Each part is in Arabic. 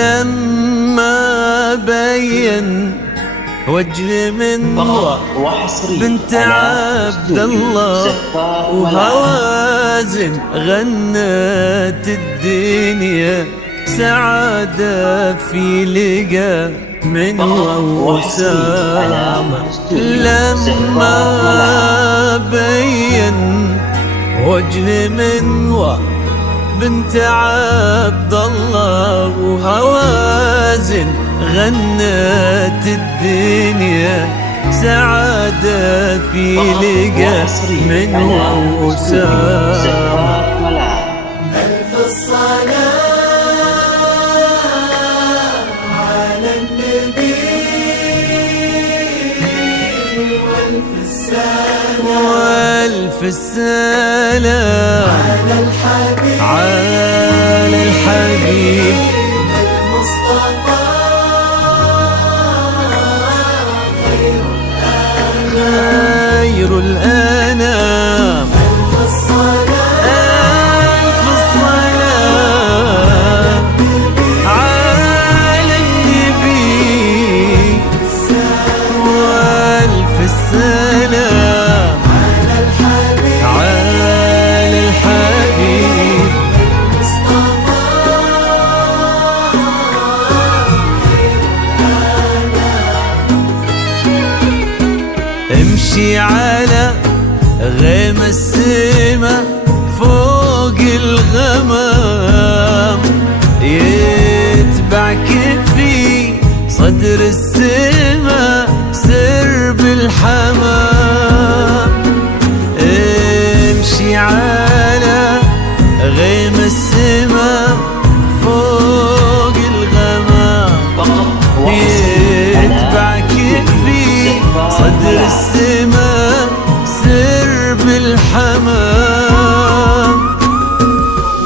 لما بين وجه من بنت عبد الله وهوازن غنت الدنيا سعادة في لقى من وسامة. لما بين وجه من بنت عبد الله وهوازن غنت الدنيا سعادة في لقى من وسامة. ألف الصلاة على النبي والف السلام على الحبيب المصطفى خير الأنام. ألف الصلاة على النبي والف السلام على الحبيب المصطفى امشي على غيم السما فوق الغمام يتبعك في صدر السما سرب الحمام. امشي على غيم السما فوق الغمام يتبعك في صدر السما سرب الحمام.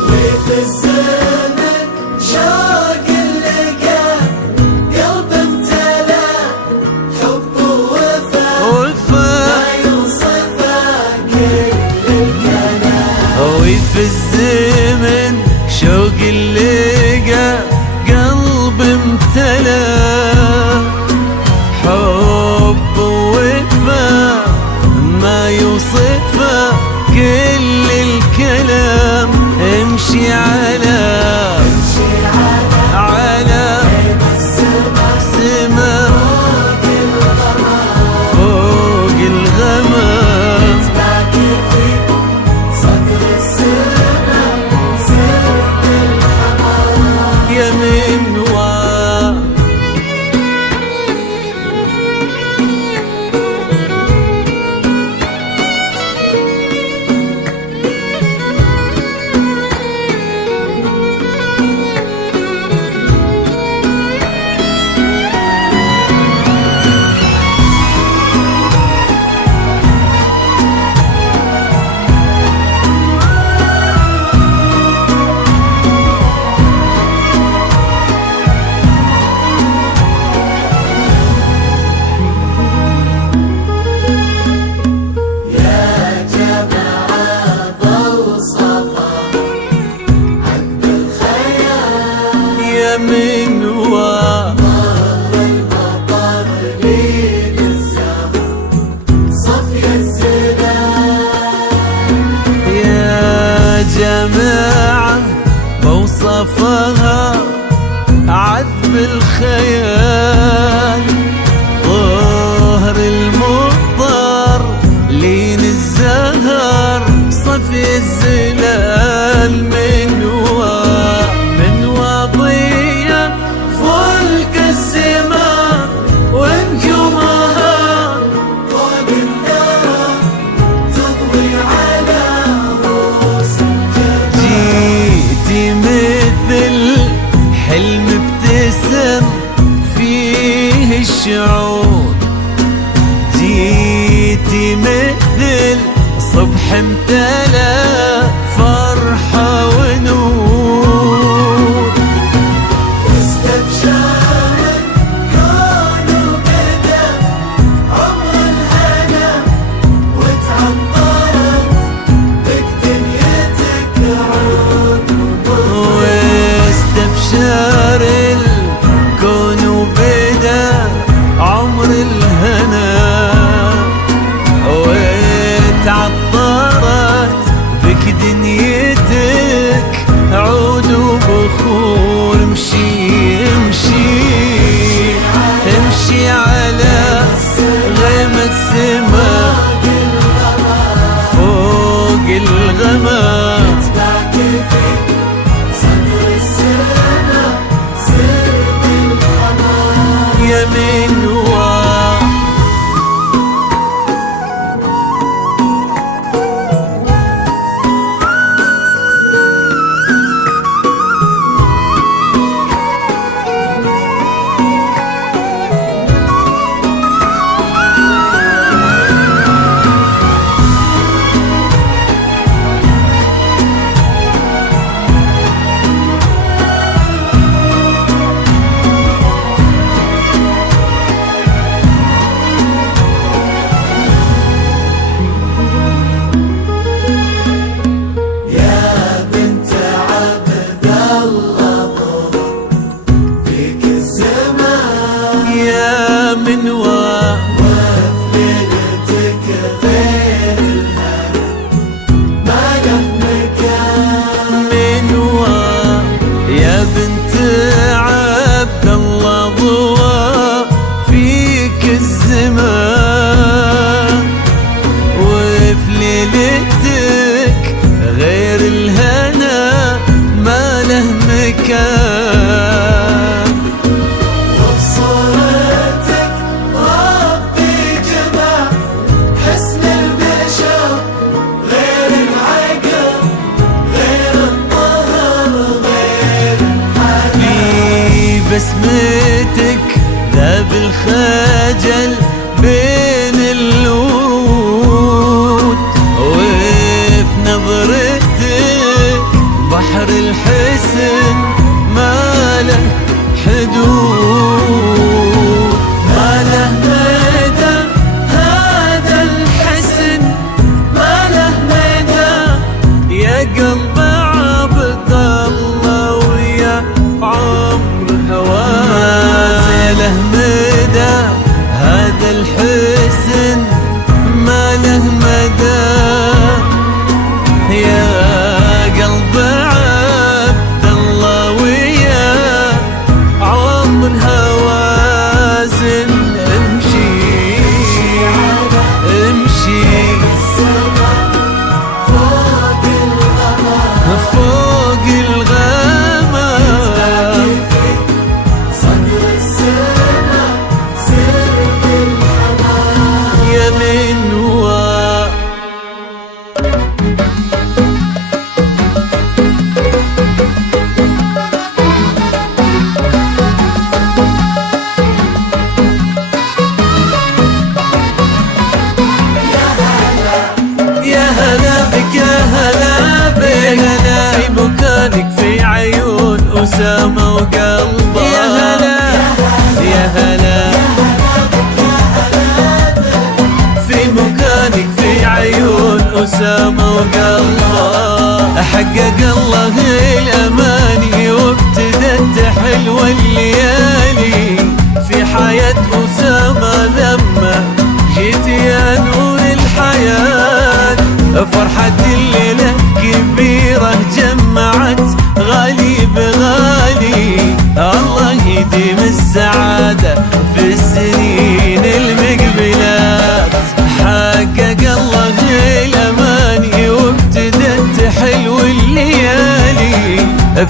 وفي الزمن شوق اللقا قلب امتلا حب ووفا ما يوصفه كل الكلام. وفي الزمن شوق اللقا قلب امتلا حب ووفا ما يوصفه كل الكلام. امشي على سما فوق الغمام يا من من المطر لين الزهر صفي الزلال. يا جماعة بوصفها عذب الخيال طهر المطر لين الزهر صفي الزلال. من وضيع فلك السماء ونجومها فوق الثرى تضوي على رؤوس الجبال. جيتي مثل حلم ابتسم مكان. وبصورتك ربي جمع حسن البشر غير العقل غير الطهر غير الحنان. في بسمتك ذاب الخجل بين الورود، وفي نظرتك بحر الحسن ما له حدود. ما له مدى هذا الحسن، ما له مدى يا قلب عبد الله ويا عمر هواه. ما له مدى هذا الحسن، ما له مدى يا قلب عبد الله ويا عمر هوازن. امشي امشي فوق الغمام فوق الغمام، صدر السماء سر الحمام. يا منوى. يا هلا بك يا هلا بك، في مكانك في عيون أسامة وقلبه. يا هلا يا هلا في مكانك في عيون أسامة وقلبه. حقق الله الأماني وابتدت حلوة الليالي في حياة أسامة لما جيت يا نور الحياة. فرحة الليلة كبيرة جمعت غالي بغالي، الله يديم السعادة في السنين المقبلات. حقق الله الأماني وابتدت حلو الليالي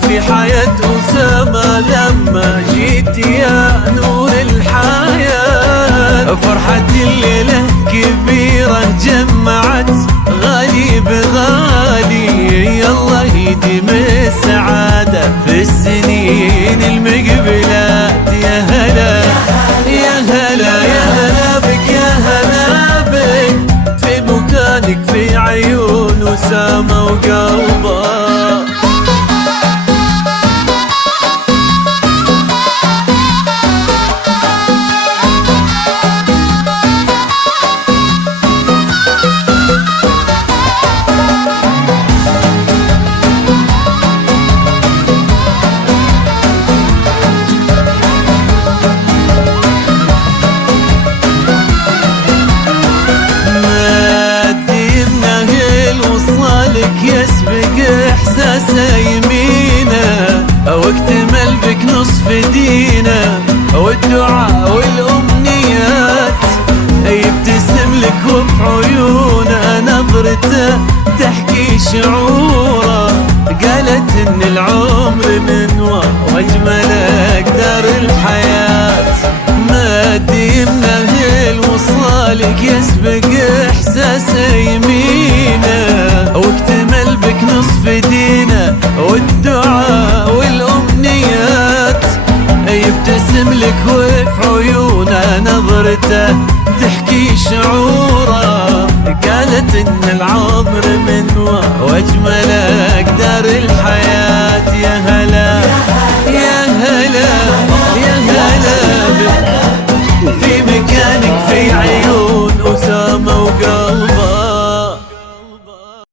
في حياة أسامة لما جيت يا نور الحياة. فرحة الليلة كبيرة جمعت غالي بغالي، الله يديم السعادة في السنين المقبلات. يا هلا يا هلا يا هلا بك يا هلا بك، في مكانك في عيون أسامة وقلبه. يسبق احساسه يمينه واكتمل بك نصف دينه، والدعاء والامنيات يبتسم لك وبعيونه نظرته تحكي شعوره. قالت ان العمر منوى واجمل اقدار الحياه. مادي منهل وصالك يسبق احساسه يمينه واكتمل بك نصف دينه، والدعاء والامنيات يبتسم لك وفي عيونه نظرته تحكي شعوره. قالت ان العمر منوى واجمل اقدار الحياه.